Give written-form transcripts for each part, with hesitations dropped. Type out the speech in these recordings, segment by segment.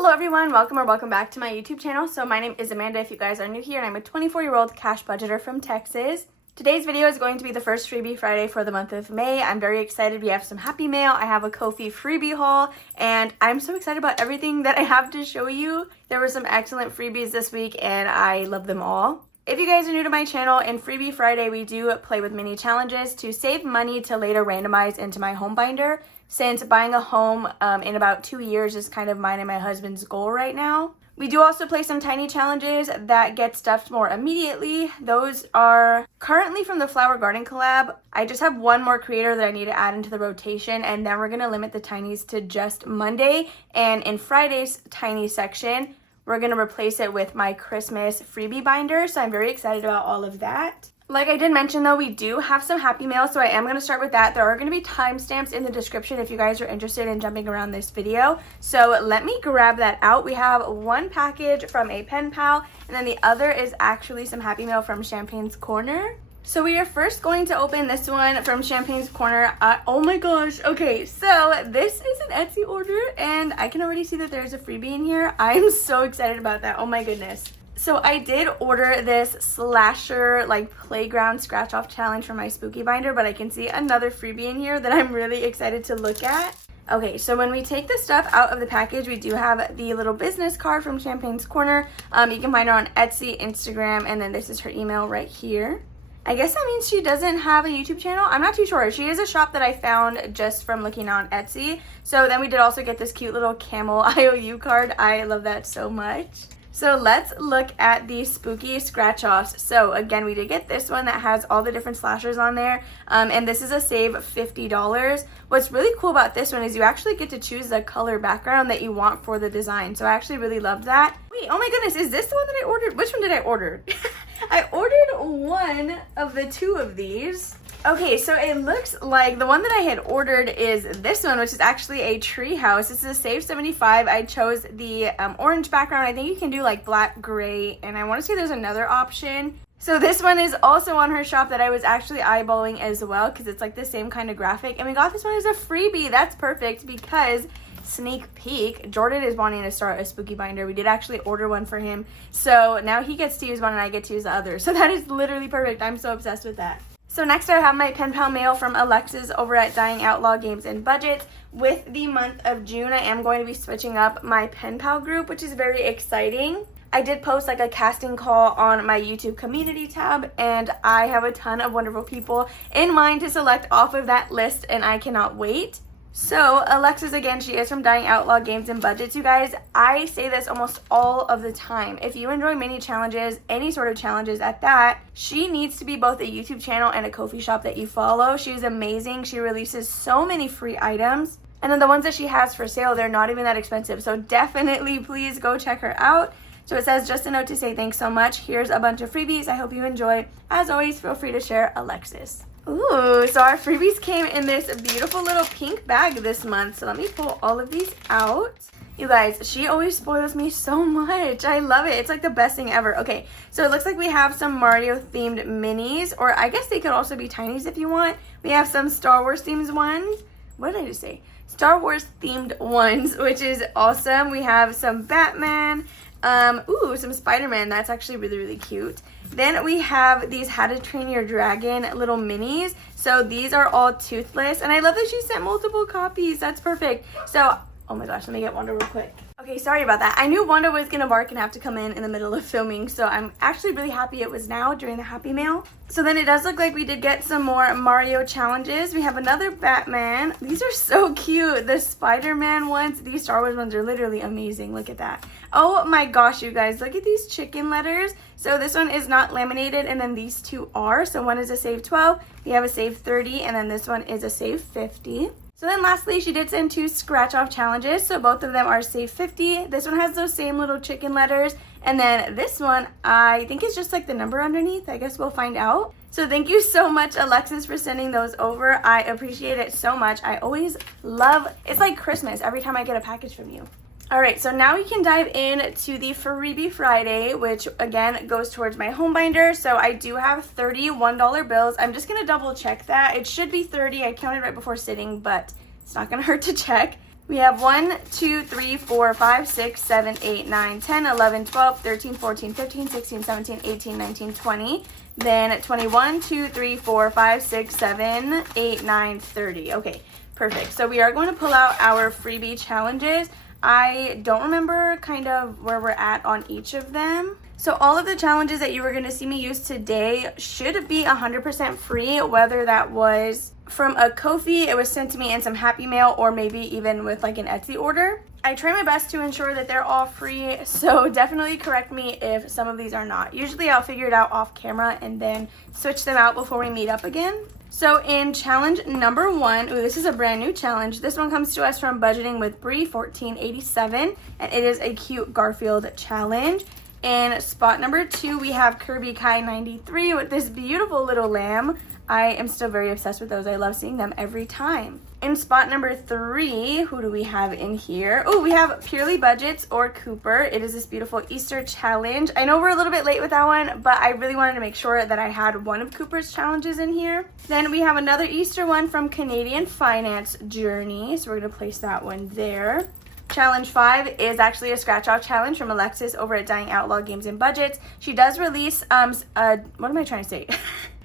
Hello everyone, welcome or welcome back to my YouTube channel. So my name is Amanda if you guys are new here, and I'm a 24-year-old cash budgeter from Texas. Today's video is going to be the first Freebie Friday for the month of May. I'm very excited. We have some happy mail. I have a Ko-fi freebie haul, and I'm so excited about everything that I have to show you. There were some excellent freebies this week, and I love them all. If you guys are new to my channel, in Freebie Friday, we do play with mini challenges to save money to later randomize into my home binder, since buying a home in about 2 years is kind of mine and my husband's goal right now. We do also play some tiny challenges that get stuffed more immediately. Those are currently from the Flower Garden collab. I just have one more creator that I need to add into the rotation, and then we're going to limit the tinies to just Monday. And in Friday's tiny section, we're going to replace it with my Christmas freebie binder, so I'm very excited about all of that. Like I did mention though, we do have some happy mail, so I am going to start with that. There are going to be timestamps in the description if you guys are interested in jumping around this video. So let me grab that out. We have one package from a pen pal, and then the other is actually some happy mail from Champagne's Corner. So we are first going to open this one from Champagne's Corner. Oh my gosh. Okay, so this is an Etsy order, and I can already see that there's a freebie in here. I'm so excited about that. Oh my goodness. So I did order this slasher like playground scratch off challenge for my spooky binder, but I can see another freebie in here that I'm really excited to look at. Okay, so when we take the stuff out of the package, we do have the little business card from Champagne's Corner. You can find her on Etsy, Instagram, and then this is her email right here. I guess that means she doesn't have a YouTube channel. I'm not too sure. She is a shop that I found just from looking on Etsy. So then we did also get this cute little camel IOU card. I love that so much. So let's look at the spooky scratch offs. So again, we did get this one that has all the different slashers on there. And this is a save $50. What's really cool about this one is you actually get to choose the color background that you want for the design. So I actually really love that. Wait, oh my goodness, is this the one that I ordered? Which one did I order? I ordered one of the two of these. Okay, so it looks like the one that I had ordered is this one, which is actually a tree house. This is a save 75. I chose the orange background. I think you can do like black, gray, and I want to say there's another option. So this one is also on her shop that I was actually eyeballing as well, because it's like the same kind of graphic. And we got this one as a freebie. That's perfect because sneak peek, Jordan is wanting to start a spooky binder. We did actually order one for him, so now he gets to use one and I get to use the other. So that is literally perfect. I'm so obsessed with that. So next I have my pen pal mail from Alexis over at Dying Outlaw Games and Budgets. With the month of June, I am going to be switching up my pen pal group, which is very exciting. I did post like a casting call on my YouTube community tab, and I have a ton of wonderful people in mind to select off of that list, and I cannot wait. So Alexis, again, she is from Dying Outlaw Games and Budgets. You guys, I say this almost all of the time. If you enjoy mini challenges, any sort of challenges at that, she needs to be both a YouTube channel and a Ko-fi shop that you follow. She's amazing. She releases so many free items. And then the ones that she has for sale, they're not even that expensive. So definitely please go check her out. So it says, just a note to say thanks so much. Here's a bunch of freebies. I hope you enjoy. As always, feel free to share, Alexis. Ooh, so our freebies came in this beautiful little pink bag this month. So let me pull all of these out. You guys, she always spoils me so much. I love it. It's like the best thing ever. Okay, so it looks like we have some Mario themed minis, or I guess they could also be tinies if you want. We have some Star Wars themed ones. What did I just say? Star Wars themed ones, which is awesome. We have some Batman. Ooh, some Spider-Man. That's actually really, really cute. Then we have these How to Train Your Dragon little minis. So these are all toothless, and I love that she sent multiple copies. That's perfect. So, oh my gosh, let me get Wanda real quick. Okay, sorry about that. I knew Wanda was gonna bark and have to come in the middle of filming, so I'm actually really happy it was now during the happy mail. So then it does look like we did get some more Mario challenges. We have another Batman. These are so cute. The Spider-Man ones, these Star Wars ones are literally amazing. Look at that. Oh my gosh, you guys, look at these chicken letters. So this one is not laminated, and then these two are. So one is a save 12, we have a save 30, and then this one is a save 50. So then lastly, she did send two scratch off challenges. So both of them are save 50. This one has those same little chicken letters. And then this one, I think is just like the number underneath. I guess we'll find out. So thank you so much, Alexis, for sending those over. I appreciate it so much. I always love, it's like Christmas every time I get a package from you. All right, so now we can dive in to the Freebie Friday, which again goes towards my home binder. So I do have 30 $1 bills. I'm just gonna double check that. It should be 30. I counted right before sitting, but it's not gonna hurt to check. We have 1, 2, 3, 4, 5, 6, 7, 8, 9, 10, 11, 12, 13, 14, 15, 16, 17, 18, 19, 20. Then 21, 2, 3, 4, 5, 6, 7, 8, 9, 30. Okay, perfect. So we are going to pull out our freebie challenges. I don't remember kind of where we're at on each of them. So all of the challenges that you were going to see me use today should be 100% free, whether that was from a Ko-fi, it was sent to me in some Happy Mail, or maybe even with like an Etsy order. I try my best to ensure that they're all free, so definitely correct me if some of these are not. Usually I'll figure it out off camera and then switch them out before we meet up again. So in challenge number 1, ooh, this is a brand new challenge. This one comes to us from Budgeting with Bree 1487, and it is a cute Garfield challenge. In spot number 2, we have Kirby Kai 93 with this beautiful little lamb. I am still very obsessed with those. I love seeing them every time. In spot number 3, who do we have in here? Oh, we have Purely Budgets or Cooper. It is this beautiful Easter challenge. I know we're a little bit late with that one, but I really wanted to make sure that I had one of Cooper's challenges in here. Then we have another Easter one from Canadian Finance Journey. So we're going to place that one there. Challenge 5 is actually a scratch-off challenge from Alexis over at Dying Outlaw Games and Budgets. She does release, what am I trying to say?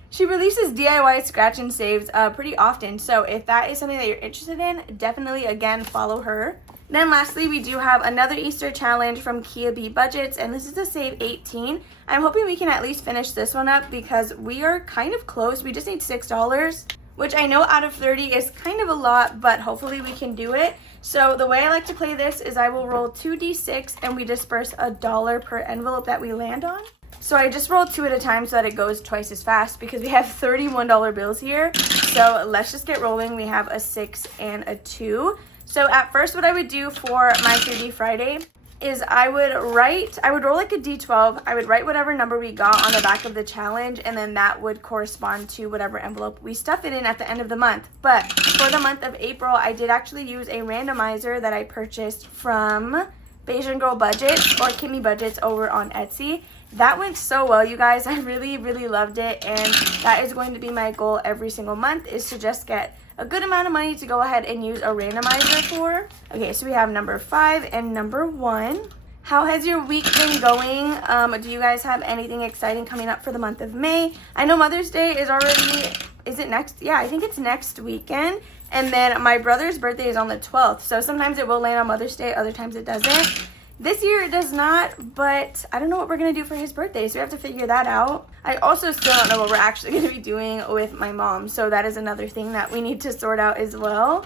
She releases DIY scratch and saves pretty often, so if that is something that you're interested in, definitely, again, follow her. Then lastly, we do have another Easter challenge from Kia B Budgets, and this is a save 18. I'm hoping we can at least finish this one up because we are kind of close. We just need $6, which I know out of 30 is kind of a lot, but hopefully we can do it. So the way I like to play this is I will roll 2d6 and we disperse $1 per envelope that we land on. So I just rolled 2 at a time so that it goes twice as fast because we have $31 bills here. So let's just get rolling. We have a 6 and a 2. So at first what I would do for my Freebie Friday is I would roll like a d12. I would write whatever number we got on the back of the challenge, and then that would correspond to whatever envelope we stuff it in at the end of the month. But for the month of April, I did actually use a randomizer that I purchased from Bayesian Girl Budgets or Kimmy Budgets over on Etsy. That went so well, you guys. I really, really loved it, and that is going to be my goal every single month, is to just get a good amount of money to go ahead and use a randomizer for. Okay, so we have number 5 and number 1. How has your week been going? Do you guys have anything exciting coming up for the month of May? I know Mother's Day is already, is it next? Yeah, I think it's next weekend. And then my brother's birthday is on the 12th. So sometimes it will land on Mother's Day, other times it doesn't. This year it does not, but I don't know what we're going to do for his birthday, so we have to figure that out. I also still don't know what we're actually going to be doing with my mom, so that is another thing that we need to sort out as well.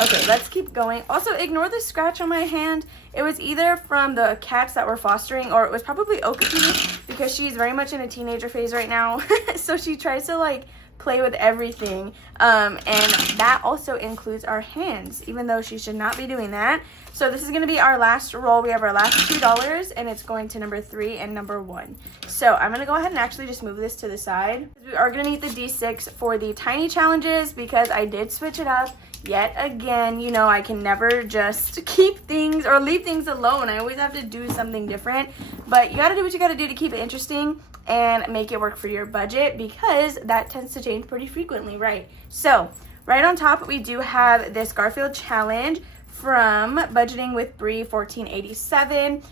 Okay, let's keep going. Also, ignore the scratch on my hand. It was either from the cats that we're fostering, or it was probably Okapi, because she's very much in a teenager phase right now. So she tries to like play with everything, and that also includes our hands, even though she should not be doing that. So this is going to be our last roll. We have our last $2, and it's going to number 3 and number 1. So I'm going to go ahead and actually just move this to the side. We are going to need the D6 for the tiny challenges because I did switch it up yet again. You know, I can never just keep things or leave things alone. I always have to do something different, but you got to do what you got to do to keep it interesting and make it work for your budget, because that tends to change pretty frequently, right? So right on top, we do have this Garfield challenge from Budgeting with Bree 1487.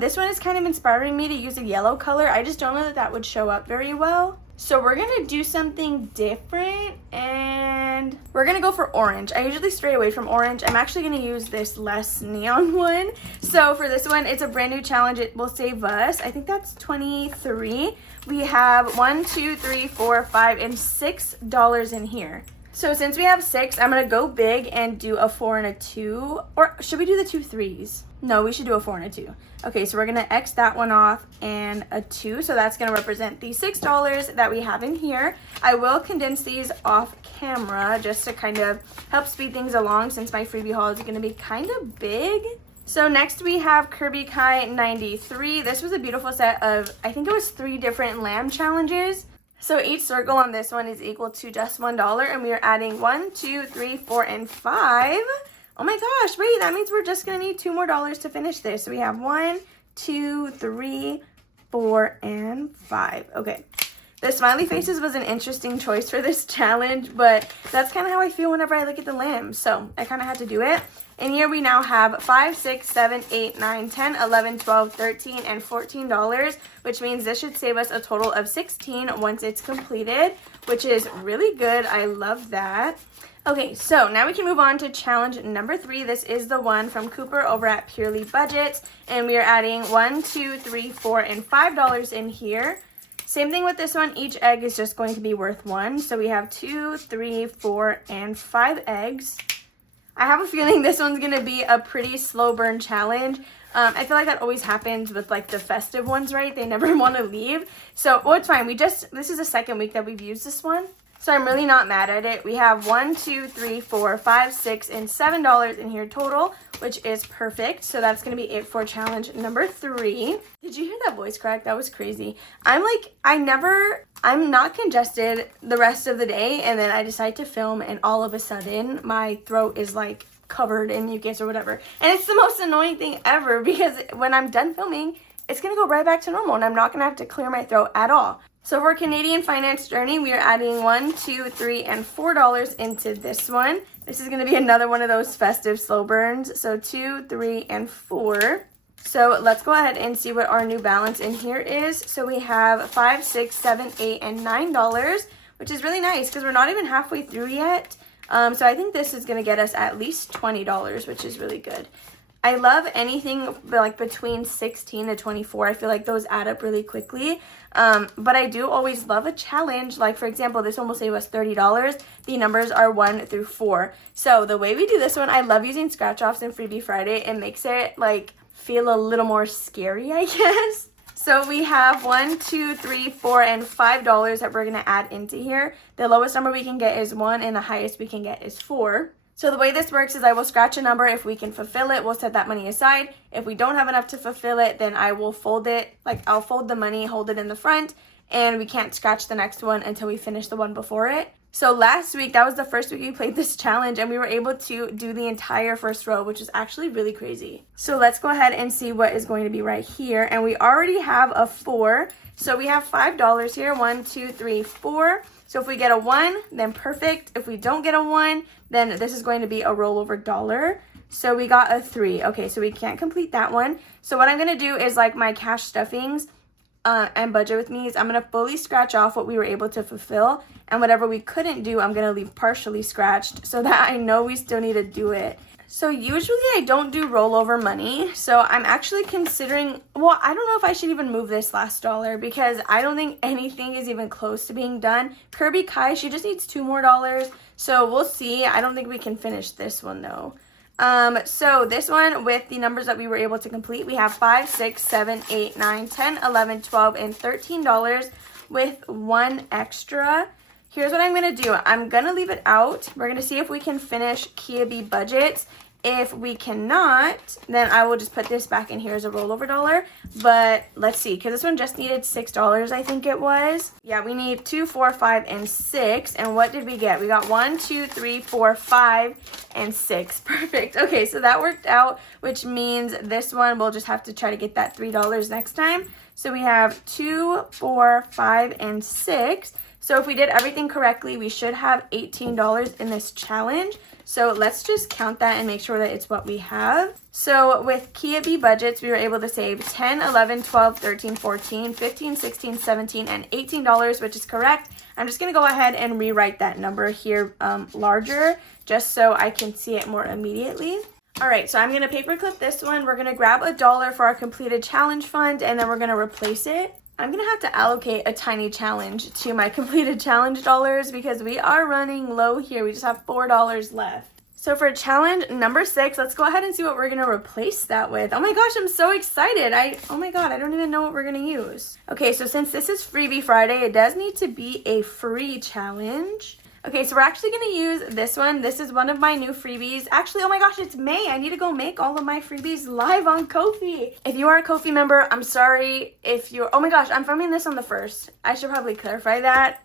This one is kind of inspiring me to use a yellow color. I just don't know that that would show up very well. So we're gonna do something different, and we're gonna go for orange. I usually stray away from orange. I'm actually gonna use this less neon one. So for this one, it's a brand new challenge. It will save us, I think that's 23. We have 1, 2, 3, 4, 5, and $6 in here. So since we have 6, I'm going to go big and do a 4 and a 2. Or should we do the 2 3s? No, we should do a 4 and a 2. Okay, so we're going to X that one off and a 2. So that's going to represent the $6 that we have in here. I will condense these off camera just to kind of help speed things along, since my freebie haul is going to be kind of big. So next we have Kirby Kai 93. This was a beautiful set of, I think it was 3 different lamb challenges. So each circle on this one is equal to just $1, and we are adding 1, 2, 3, 4, and 5. Oh my gosh, wait, that means we're just gonna need $2 more to finish this. So we have 1, 2, 3, 4, and 5. Okay. The smiley faces was an interesting choice for this challenge, but that's kind of how I feel whenever I look at the lamb. So I kind of had to do it. And here we now have $5, $6, $7, $8, $9, $10, $11, $12, $13, and $14, which means this should save us a total of $16 once it's completed, which is really good. I love that. Okay, so now we can move on to challenge number 3. This is the one from Cooper over at Purely Budget, and we are adding $1, $2, $3, $4, and $5 in here. Same thing with this one. Each egg is just going to be worth 1. So we have 2, 3, 4, and 5 eggs. I have a feeling this one's going to be a pretty slow burn challenge. I feel like that always happens with like the festive ones, right? They never want to leave. So, well, it's fine. This is the second week that we've used this one. So I'm really not mad at it. We have $1, 2, 3, 4, 5, 6, and $7 in here total, which is perfect. So that's going to be it for challenge number 3. Did you hear that voice crack? That was crazy. I'm not congested the rest of the day, and then I decide to film, and all of a sudden my throat is like covered in mucus or whatever. And it's the most annoying thing ever, because when I'm done filming, it's going to go right back to normal, and I'm not going to have to clear my throat at all. So for Canadian Finance Journey, we are adding $1, $2, $3, and $4 into this one. This is going to be another one of those festive slow burns. So 2, 3, and 4. So let's go ahead and see what our new balance in here is. So we have $5, $6, $7, $8, and $9, which is really nice because we're not even halfway through yet. So I think this is going to get us at least $20, which is really good. I love anything like between 16 to 24. I feel like those add up really quickly. But I do always love a challenge. Like, for example, this one will save us $30. The numbers are 1 through 4. So the way we do this one, I love using scratch offs in Freebie Friday. It makes it like feel a little more scary, I guess. So we have $1, 2, 3, 4, and $5 that we're going to add into here. The lowest number we can get is 1, and the highest we can get is 4. So the way this works is I will scratch a number. If we can fulfill it, we'll set that money aside. If we don't have enough to fulfill it, then I will fold it. Like, I'll fold the money, hold it in the front, and we can't scratch the next one until we finish the one before it. So last week, that was the first week we played this challenge, and we were able to do the entire first row, which is actually really crazy. So let's go ahead and see what is going to be right here. And we already have a 4. So we have $5 here. 1, 2, 3, 4. So if we get a 1, then perfect. If we don't get a 1, then this is going to be a rollover dollar. So we got a 3. Okay, so we can't complete that one. So what I'm going to do is like my cash stuffings and budget with me is I'm going to fully scratch off what we were able to fulfill. And whatever we couldn't do, I'm going to leave partially scratched so that I know we still need to do it. So usually I don't do rollover money. So I'm actually considering, well, I don't know if I should even move this last dollar because I don't think anything is even close to being done. Kirby Kai, she just needs $2 more. So we'll see. I don't think we can finish this one though. So this one with the numbers that we were able to complete, we have $5, $6, $7, $8, $9, $10, $11, $12, and $13 with 1 extra. Here's what I'm going to do. I'm going to leave it out. We're going to see if we can finish Kia Budget. If we cannot, then I will just put this back in here as a rollover dollar. But let's see, because this one just needed $6, I think it was. Yeah, we need 2, 4, 5, and 6. And what did we get? We got 1, 2, 3, 4, 5, and 6. Perfect. Okay, so that worked out, which means this one we'll just have to try to get that $3 next time. So we have 2, 4, 5, and 6. So if we did everything correctly, we should have $18 in this challenge. So let's just count that and make sure that it's what we have. So with Kia Budgets, we were able to save $10, $11, $12, $13, $14, $15, $16, $17, and $18, which is correct. I'm just going to go ahead and rewrite that number here larger, just so I can see it more immediately. All right, so I'm going to paperclip this one. We're going to grab $1 for our completed challenge fund, and then we're going to replace it. I'm going to have to allocate a tiny challenge to my completed challenge dollars because we are running low here. We just have $4 left. So for challenge number 6, let's go ahead and see what we're going to replace that with. Oh my gosh, I'm so excited. Oh my god, I don't even know what we're going to use. Okay, so since this is Freebie Friday, it does need to be a free challenge. Okay, so we're actually going to use this one. This is one of my new freebies. Actually, oh my gosh, it's May. I need to go make all of my freebies live on Ko-fi. If you are a Ko-fi member, I'm sorry if you're... Oh my gosh, I'm filming this on the 1st. I should probably clarify that.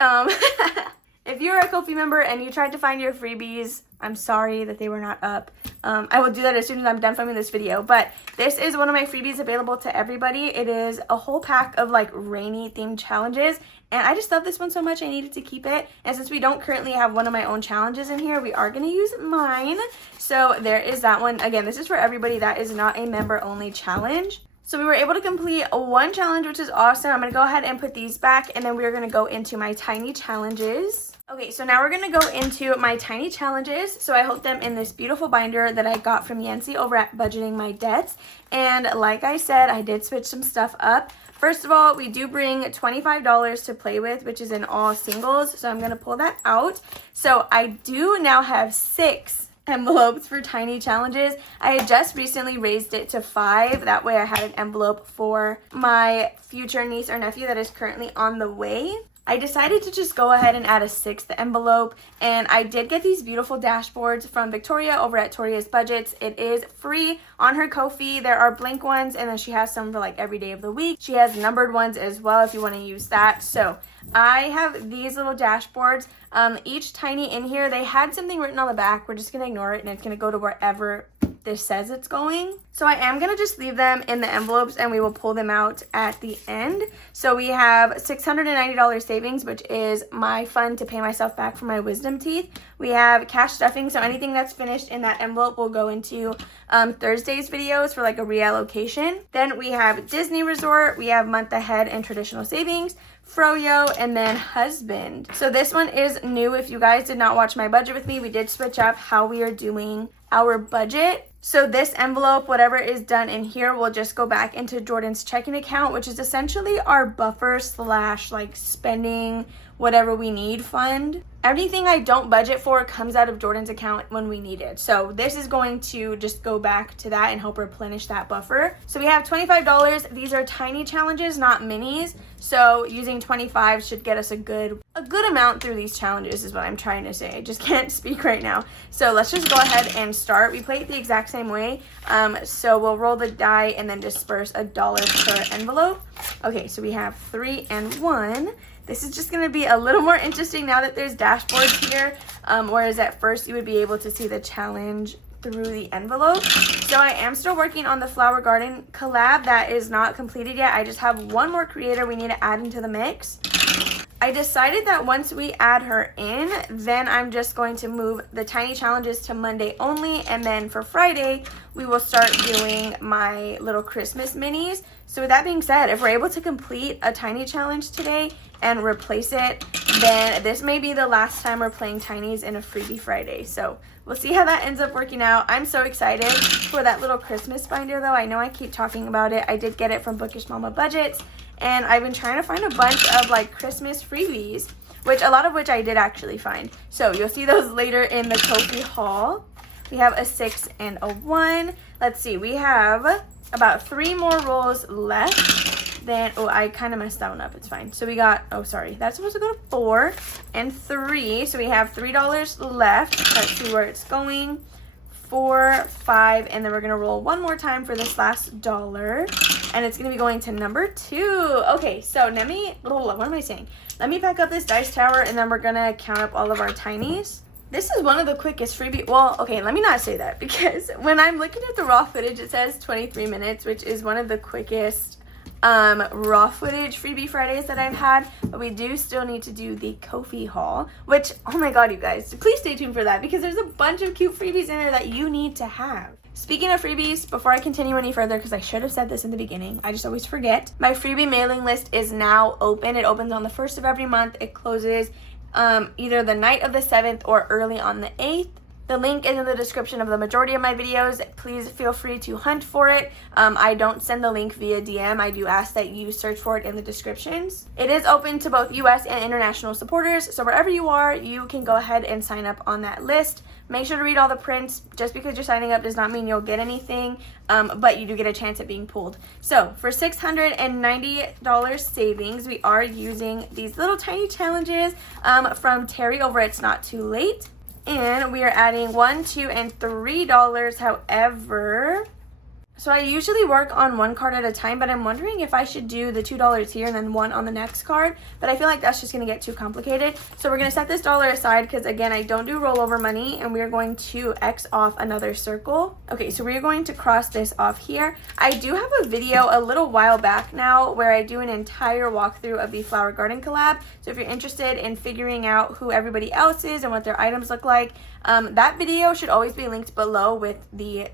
If you're a Ko-fi member and you tried to find your freebies, I'm sorry that they were not up. I will do that as soon as I'm done filming this video. But this is one of my freebies available to everybody. It is a whole pack of like rainy themed challenges. And I just love this one so much, I needed to keep it. And since we don't currently have one of my own challenges in here, we are going to use mine. So there is that one. Again, this is for everybody. That is not a member-only challenge. So we were able to complete one challenge, which is awesome. I'm going to go ahead and put these back, and then we're going to go into my tiny challenges. Okay, so now we're going to go into my tiny challenges. So I hold them in this beautiful binder that I got from Yancy over at Budgeting My Debts. And like I said, I did switch some stuff up. First of all, we do bring $25 to play with, which is in all singles. So I'm going to pull that out. So I do now have 6 envelopes for tiny challenges. I had just recently raised it to 5. That way I had an envelope for my future niece or nephew that is currently on the way. I decided to just go ahead and add a 6th envelope, and I did get these beautiful dashboards from Victoria over at Toria's Budgets. It is free on her Ko-fi. There are blank ones, and then she has some for like every day of the week. She has numbered ones as well if you want to use that. So I have these little dashboards. Each tiny in here, they had something written on the back. We're just going to ignore it, and it's going to go to wherever this says it's going. So I am going to just leave them in the envelopes, and we will pull them out at the end. So we have $690 savings, which is my fund to pay myself back for my wisdom teeth. We have cash stuffing, so anything that's finished in that envelope will go into Thursday's videos for like a reallocation. Then we have Disney Resort, we have month ahead and traditional savings, Froyo, and then husband. So this one is new. If you guys did not watch my budget with me, we did switch up how we are doing our budget. So this envelope, whatever is done in here, will just go back into Jordan's checking account, which is essentially our buffer / like spending whatever we need fund. Everything I don't budget for comes out of Jordan's account when we need it. So this is going to just go back to that and help replenish that buffer. So we have $25. These are tiny challenges, not minis. So using 25 should get us a good amount through these challenges is what I'm trying to say. I just can't speak right now. So let's just go ahead and start. We play it the exact same way. So we'll roll the die and then disperse $1 per envelope. Okay, so we have 3 and 1. This is just going to be a little more interesting now that there's dashboards here, whereas at first you would be able to see the challenge through the envelope. So I am still working on the Flower Garden collab. That is not completed yet. I just have one more creator we need to add into the mix. I decided that once we add her in, then I'm just going to move the tiny challenges to Monday only, and then for Friday we will start doing my little Christmas minis. So with that being said, if we're able to complete a tiny challenge today and replace it, then this may be the last time we're playing tinies in a Freebie Friday. So we'll see how that ends up working out. I'm so excited for that little Christmas binder though. I know I keep talking about it. I did get it from Bookish Mama Budgets, and I've been trying to find a bunch of like Christmas freebies, which a lot of which I did actually find. So you'll see those later in the Ko-fi haul. We have a 6 and a 1. Let's see, we have about 3 more rolls left. Then, oh, I kind of messed that one up. It's fine. So we got, oh, sorry, that's supposed to go to 4 and 3. So we have $3 left. Let's see where it's going. 4, 5, and then we're gonna roll one more time for this last dollar, and it's gonna be going to number 2. Okay, so let me, what am I saying? Let me pack up this dice tower, and then we're gonna count up all of our tinies. This is one of the quickest freebie, well, okay, let me not say that, because when I'm looking at the raw footage, it says 23 minutes, which is one of the quickest raw footage Freebie Fridays that I've had, but we do still need to do the Ko-fi haul, which, oh my god, you guys, please stay tuned for that, because there's a bunch of cute freebies in there that you need to have. Speaking of freebies, before I continue any further, because I should have said this in the beginning, I just always forget, my freebie mailing list is now open. It opens on the 1st of every month. It closes either the night of the 7th or early on the 8th. The link is in the description of the majority of my videos. Please feel free to hunt for it. I don't send the link via DM. I do ask that you search for it in the descriptions. It is open to both US and international supporters, so wherever you are, you can go ahead and sign up on that list. Make sure to read all the prints. Just because you're signing up does not mean you'll get anything, but you do get a chance at being pulled. So for $690 savings, we are using these little tiny challenges from Terry over It's Not Too Late. And we are adding $1, $2, and $3. However, So I usually work on one card at a time, but I'm wondering if I should do the $2 here and then one on the next card, but I feel like that's just going to get too complicated. So we're going to set this dollar aside because, again, I don't do rollover money, and we're going to X off another circle. Okay, so we're going to cross this off here. I do have a video a little while back now where I do an entire walkthrough of the Flower Garden collab, so if you're interested in figuring out who everybody else is and what their items look like, that video should always be linked below with the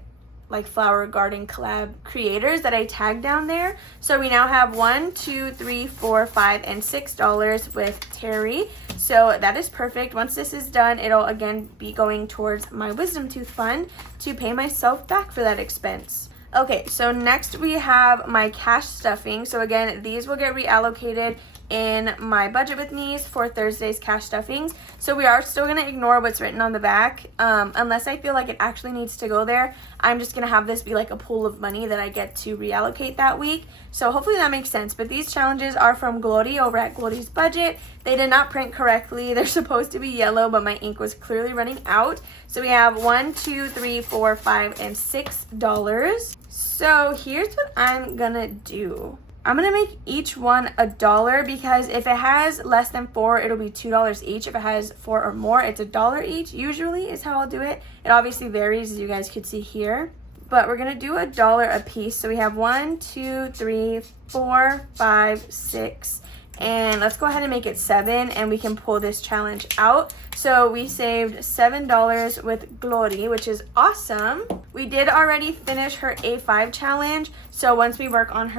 Flower Garden collab creators that I tagged down there. So we now have $1, $2, $3, $4, $5, and $6 with Terry. So that is perfect. Once this is done, it'll again be going towards my wisdom tooth fund to pay myself back for that expense. Okay, so next we have my cash stuffing. So again, these will get reallocated in my budget with me's for Thursday's cash stuffings. So we are still going to ignore what's written on the back. Unless I feel like it actually needs to go there, I'm just going to have this be like a pool of money that I get to reallocate that week. So hopefully that makes sense. But these challenges are from Glory over at Glory's Budget. They did not print correctly. They're supposed to be yellow, but my ink was clearly running out. So we have $1, $2, $3, $4, $5, and $6. So here's what I'm going to do. I'm going to make each one $1 because if it has less than 4, it'll be $2 each. If it has 4 or more, it's $1 each, usually is how I'll do it. It obviously varies, as you guys could see here. But we're going to do $1 a piece. So we have 1, 2, 3, 4, 5, 6. And let's go ahead and make it 7, and we can pull this challenge out. So we saved $7 with Glory, which is awesome. We did already finish her A5 challenge. So once we work on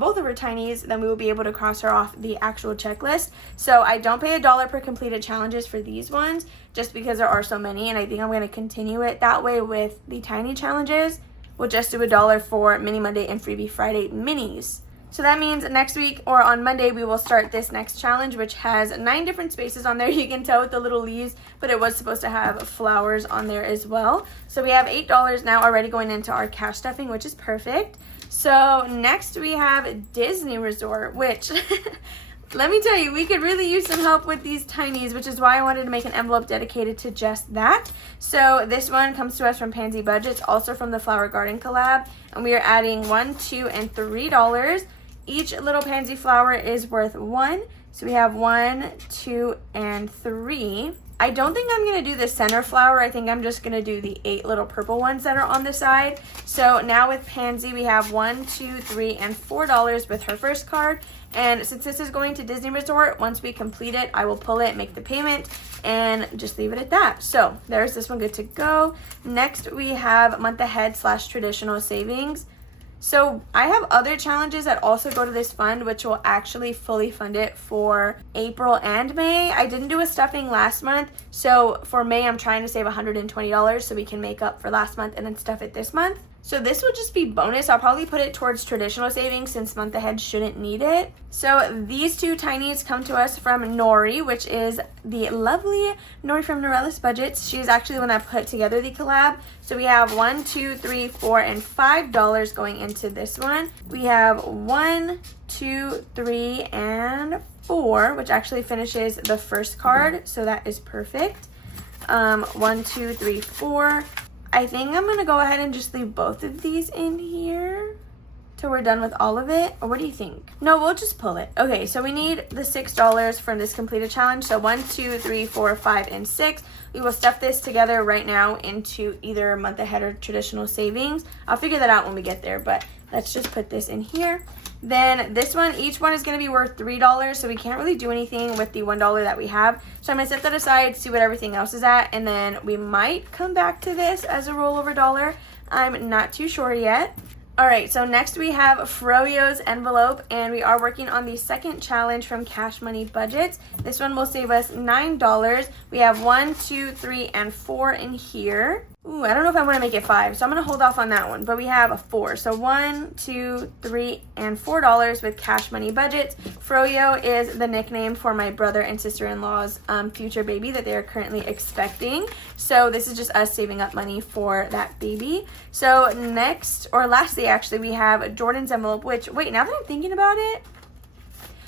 both of her tinies, then we will be able to cross her off the actual checklist. So I don't pay $1 per completed challenges for these ones, just because there are so many. And I think I'm going to continue it that way with the tiny challenges. We'll just do $1 for Mini Monday and Freebie Friday minis. So that means next week or on Monday, we will start this next challenge, which has 9 different spaces on there. You can tell with the little leaves, but it was supposed to have flowers on there as well. So we have $8 now already going into our cash stuffing, which is perfect. So next we have Disney Resort, which let me tell you, we could really use some help with these tinies, which is why I wanted to make an envelope dedicated to just that. So this one comes to us from Pansy Budgets, also from the Flower Garden collab, and we are adding $1, $2, and $3. Each little pansy flower is worth 1. So we have 1, 2, and 3. I don't think I'm going to do the center flower. I think I'm just going to do the 8 little purple ones that are on the side. So now with Pansy, we have 1, 2, 3, and $4 with her first card. And since this is going to Disney Resort, once we complete it, I will pull it, make the payment, and just leave it at that. So there's this one good to go. Next, we have month ahead / traditional savings. So I have other challenges that also go to this fund, which will actually fully fund it for April and May. I didn't do a stuffing last month, so for May I'm trying to save $120 so we can make up for last month and then stuff it this month. So this will just be bonus. I'll probably put it towards traditional savings since month ahead shouldn't need it. So these 2 tinies come to us from Nori, which is the lovely Nori from Norella's Budgets. She's actually the one that put together the collab. So we have 1, 2, 3, 4, and $5 going into this one. We have 1, 2, 3, and 4, which actually finishes the first card. So that is perfect. 1, 2, 3, 4. I think I'm going to go ahead and just leave both of these in here till we're done with all of it. Or what do you think? No, we'll just pull it. Okay, so we need the $6 from this completed challenge. So 1, 2, 3, 4, 5, and 6. We will stuff this together right now into either month ahead or traditional savings. I'll figure that out when we get there, but let's just put this in here. Then this one, each one is going to be worth $3, so we can't really do anything with the $1 that we have. So I'm going to set that aside, see what everything else is at, and then we might come back to this as a rollover dollar. I'm not too sure yet. Alright, so next we have Froyo's envelope, and we are working on the second challenge from Cash Money Budgets. This one will save us $9. We have 1, 2, 3, and 4 in here. Ooh, I don't know if I want to make it 5, so I'm going to hold off on that one. But we have a 4. So 1, 2, 3, and $4 with Cash Money Budgets. Froyo is the nickname for my brother and sister-in-law's future baby that they are currently expecting. So this is just us saving up money for that baby. So next, or lastly actually, we have Jordan's envelope, which, wait, now that I'm thinking about it,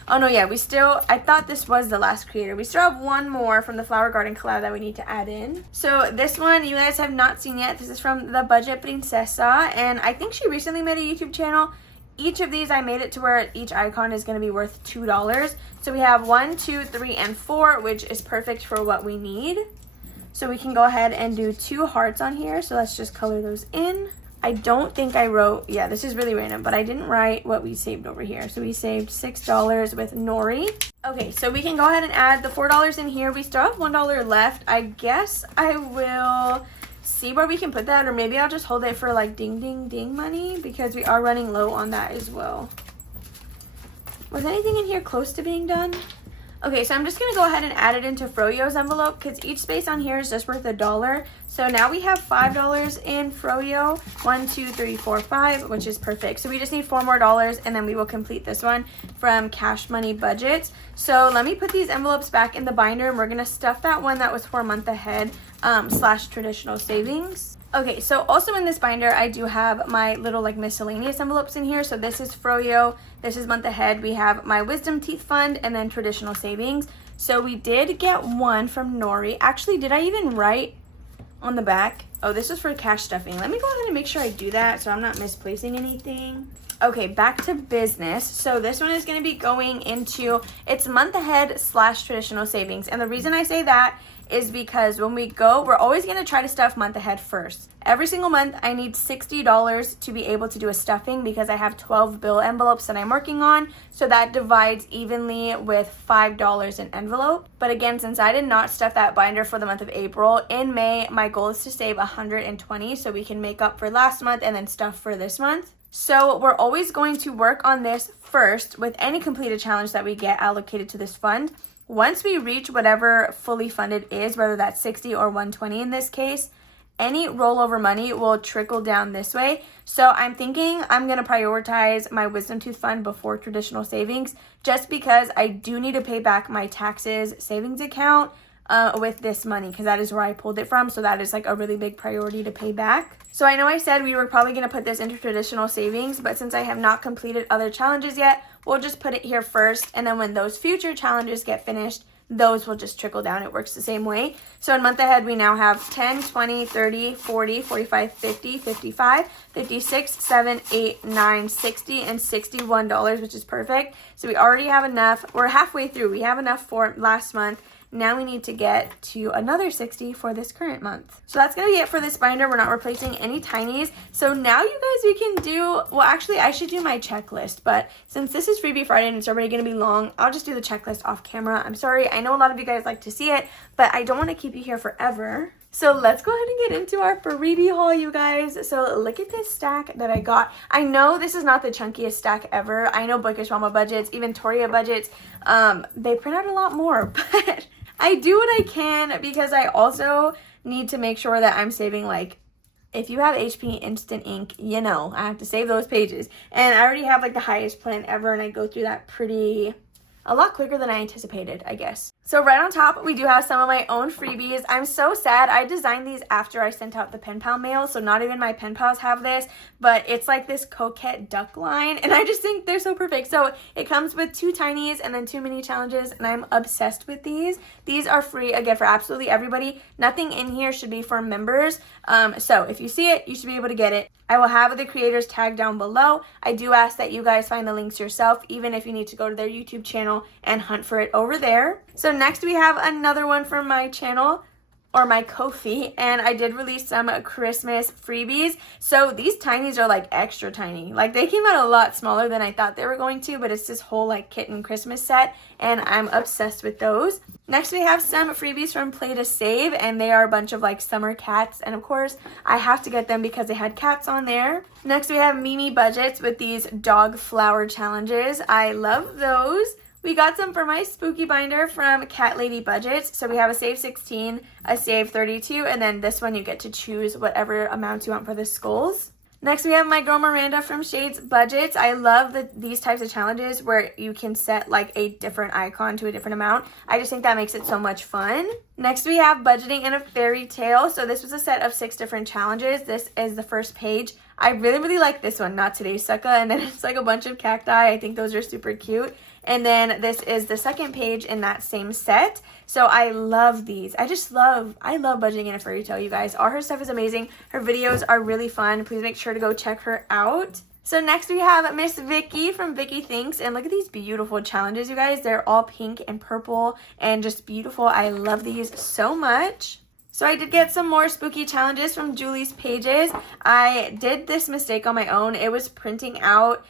Oh no, yeah, I thought this was the last creator. We still have one more from the Flower Garden collab that we need to add in. So this one you guys have not seen yet. This is from the Budget Princesa, and I think she recently made a YouTube channel. Each of these I made it to where each icon is going to be worth $2. So we have 1, 2, 3, and 4, which is perfect for what we need. So we can go ahead and do 2 hearts on here. So let's just color those in. I don't think I wrote, yeah, this is really random, but I didn't write what we saved over here. So we saved $6 with Nori. Okay, so we can go ahead and add the $4 in here. We still have $1 left. I guess I will see where we can put that, or maybe I'll just hold it for like ding ding ding money, because we are running low on that as well. Was anything in here close to being done? Okay, so I'm just gonna go ahead and add it into Froyo's envelope, because each space on here is just worth $1. So now we have $5 in Froyo. 1, 2, 3, 4, 5, which is perfect. So we just need $4 more, and then we will complete this one from Cash Money Budgets. So let me put these envelopes back in the binder, and we're gonna stuff that one that was for a month ahead / traditional savings. Okay, so also in this binder, I do have my little like miscellaneous envelopes in here. So this is Froyo, this is month ahead. We have my Wisdom Teeth Fund, and then traditional savings. So we did get one from Nori. Actually, did I even write on the back? Oh, this is for cash stuffing. Let me go ahead and make sure I do that so I'm not misplacing anything. Okay, back to business. So this one is going to be going into, it's month ahead / traditional savings. And the reason I say that is because when we go, we're always going to try to stuff month ahead first. Every single month, I need $60 to be able to do a stuffing, because I have 12 bill envelopes that I'm working on. So that divides evenly with $5 an envelope. But again, since I did not stuff that binder for the month of April, in May, my goal is to save $120 so we can make up for last month and then stuff for this month. So we're always going to work on this first with any completed challenge that we get allocated to this fund. Once we reach whatever fully funded is, whether that's 60 or 120 in this case, any rollover money will trickle down this way. So I'm thinking I'm going to prioritize my Wisdom Tooth Fund before traditional savings, just because I do need to pay back my taxes savings account with this money, because that is where I pulled it from. So that is like a really big priority to pay back. So I know I said we were probably going to put this into traditional savings, but since I have not completed other challenges yet, we'll just put it here first. And then when those future challenges get finished, those will just trickle down. It works the same way. So in month ahead, we now have 10, 20, 30, 40, 45, 50, 55, 56, 7, 8, 9, 60, and $61, which is perfect. So we already have enough. We're halfway through. We have enough for last month. Now we need to get to another 60 for this current month. So that's going to be it for this binder. We're not replacing any tinies. So now you guys, we can do, well, actually I should do my checklist, but since this is Freebie Friday and it's already going to be long, I'll just do the checklist off camera. I'm sorry. I know a lot of you guys like to see it, but I don't want to keep you here forever. So let's go ahead and get into our freebie haul, you guys. So look at this stack that I got. I know this is not the chunkiest stack ever. I know Bookish Mama budgets, even Toria budgets, they print out a lot more, but I do what I can, because I also need to make sure that I'm saving, like, if you have HP Instant Ink, you know, I have to save those pages. And I already have like the highest plan ever, and I go through that a lot quicker than I anticipated, I guess. So right on top, we do have some of my own freebies. I'm so sad. I designed these after I sent out the pen pal mail, so not even my pen pals have this, but it's like this coquette duck line, and I just think they're so perfect. So it comes with 2 tinies and then 2 mini challenges, and I'm obsessed with these. These are free, again, for absolutely everybody. Nothing in here should be for members. So if you see it, you should be able to get it. I will have the creators tagged down below. I do ask that you guys find the links yourself, even if you need to go to their YouTube channel and hunt for it over there. So next we have another one from my channel, or my Ko-fi, and I did release some Christmas freebies. So these tinies are like extra tiny. Like they came out a lot smaller than I thought they were going to, but it's this whole like kitten Christmas set, and I'm obsessed with those. Next we have some freebies from Play to Save, and they are a bunch of like summer cats, and of course I have to get them because they had cats on there. Next we have Mimi budgets with these dog flower challenges. I love those. We got some for my spooky binder from Cat Lady Budgets. So we have a save 16, a save 32, and then this one you get to choose whatever amounts you want for the skulls. Next we have my girl Miranda from Shades Budgets. I love these types of challenges where you can set like a different icon to a different amount. I just think that makes it so much fun. Next we have Budgeting in a Fairy Tale. So this was a set of 6 different challenges. This is the first page. I really like this one, Not Today Sucka, and then it's like a bunch of cacti. I think those are super cute. And then this is the second page in that same set. So I love these. I love budgeting in a fairy tale, you guys. All her stuff is amazing. Her videos are really fun. Please make sure to go check her out. So next we have Miss Vicky from Vicky Thinks, and look at these beautiful challenges, you guys. They're all pink and purple and just beautiful. I love these so much. So I did get some more spooky challenges from Julie's pages. I did this mistake on my own. It was printing out,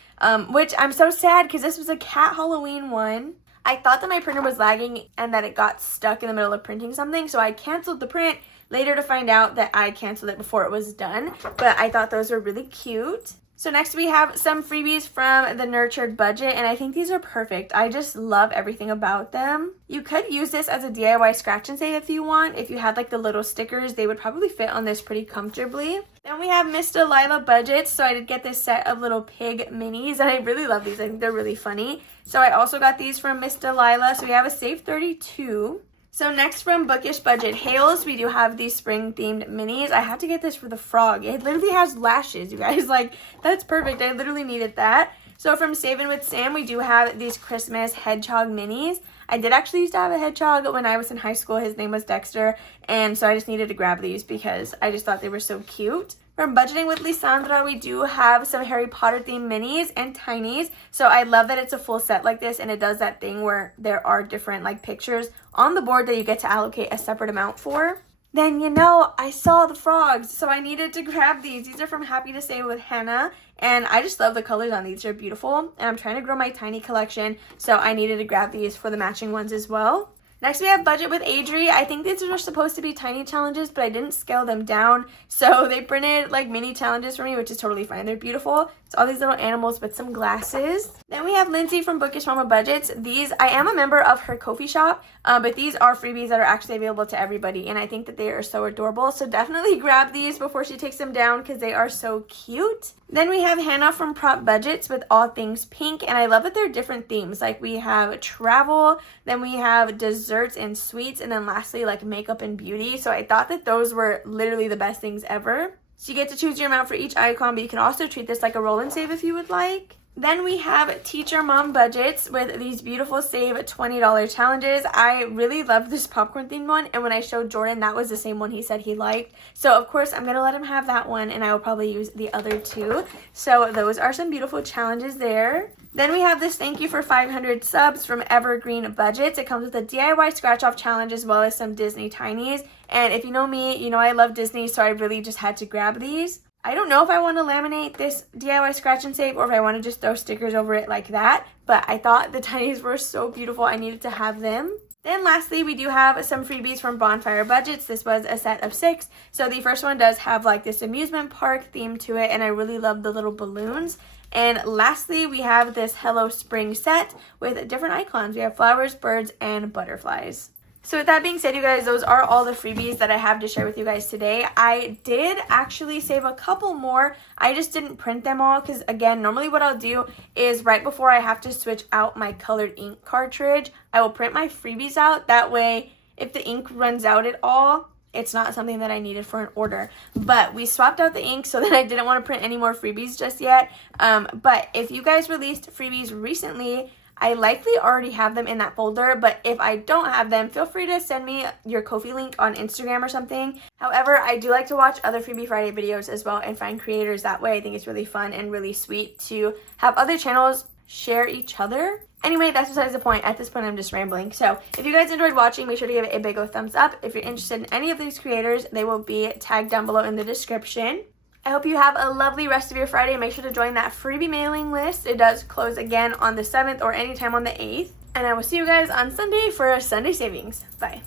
which I'm so sad because this was a cat Halloween one. I thought that my printer was lagging and that it got stuck in the middle of printing something, so I canceled the print later to find out that I canceled it before it was done. But I thought those were really cute. So next we have some freebies from the Nurtured Budget, and I think these are perfect. I just love everything about them. You could use this as a DIY scratch and save if you want. If you had like the little stickers, they would probably fit on this pretty comfortably. Then we have Miss Delilah Budgets. So I did get this set of little pig minis, and I really love these. I think they're really funny. So I also got these from Miss Delilah. So we have a Save 32. So next from Bookish Budget Hails, we do have these spring themed minis. I had to get this for the frog. It literally has lashes, you guys. Like, that's perfect. I literally needed that. So from Savin' with Sam, we do have these Christmas hedgehog minis. I did actually used to have a hedgehog when I was in high school. His name was Dexter. And so I just needed to grab these because I just thought they were so cute. From Budgeting with Lisandra, we do have some Harry Potter themed minis and tinies. So I love that it's a full set like this, and it does that thing where there are different like pictures on the board that you get to allocate a separate amount for. Then, you know, I saw the frogs, so I needed to grab these. These are from Happy to Save with Hannah, and I just love the colors on these. They're beautiful, and I'm trying to grow my tiny collection, so I needed to grab these for the matching ones as well. Next, we have Budget with Adri. I think these are supposed to be tiny challenges, but I didn't scale them down. So they printed like mini challenges for me, which is totally fine. They're beautiful. It's all these little animals with some glasses. Then we have Lindsay from Bookish Mama Budgets. These, I am a member of her Ko-fi shop, but these are freebies that are actually available to everybody. And I think that they are so adorable. So definitely grab these before she takes them down because they are so cute. Then we have Hannah from Prop Budgets with All Things Pink, and I love that they're different themes. Like we have travel, then we have desserts and sweets, and then lastly like makeup and beauty. So I thought that those were literally the best things ever. So you get to choose your amount for each icon, but you can also treat this like a roll and save if you would like. Then we have Teacher Mom Budgets with these beautiful save $20 challenges. I really love this popcorn themed one, and when I showed Jordan, that was the same one he said he liked. So of course I'm gonna let him have that one, and I will probably use the other two. So those are some beautiful challenges there. Then we have this thank you for 500 subs from Evergreen Budgets. It comes with a DIY scratch off challenge as well as some Disney tinies. And if you know me, you know I love Disney, so I really just had to grab these. I don't know if I want to laminate this DIY scratch and save or if I want to just throw stickers over it like that, but I thought the tinies were so beautiful, I needed to have them. Then lastly, we do have some freebies from Bonfire Budgets. This was a set of 6. So the first one does have like this amusement park theme to it, and I really love the little balloons. And lastly, we have this Hello Spring set with different icons. We have flowers, birds, and butterflies. So with that being said, you guys, those are all the freebies that I have to share with you guys today. I did actually save a couple more. I just didn't print them all because, again, normally what I'll do is right before I have to switch out my colored ink cartridge, I will print my freebies out. That way, if the ink runs out at all, it's not something that I needed for an order. But we swapped out the ink, so then I didn't want to print any more freebies just yet. But if you guys released freebies recently, I likely already have them in that folder, but if I don't have them, feel free to send me your Ko-fi link on Instagram or something. However, I do like to watch other Freebie Friday videos as well and find creators that way. I think it's really fun and really sweet to have other channels share each other. Anyway, that's besides the point. At this point, I'm just rambling. So if you guys enjoyed watching, make sure to give it a big old thumbs up. If you're interested in any of these creators, they will be tagged down below in the description. I hope you have a lovely rest of your Friday. Make sure to join that freebie mailing list. It does close again on the 7th or anytime on the 8th. And I will see you guys on Sunday for Sunday savings. Bye.